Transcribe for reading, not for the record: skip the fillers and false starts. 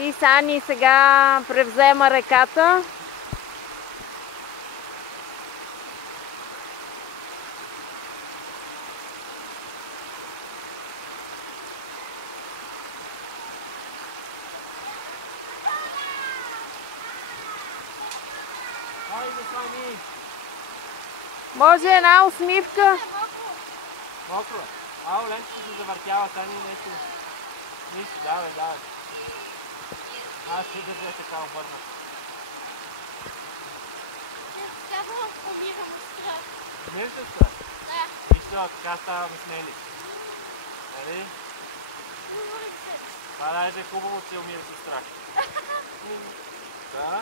И Сани сега превзема реката. Хайде, Сани! Може една усмивка? Мокро. Ало, лентата се завъртява, Сани, нещо. Нищо, давай, давай. Аз ще държа така обърнат. Умираш ли страх? Да. Нищо, така ставаме смели. Нали? Това да е хубаво, че умираш от страх. Да.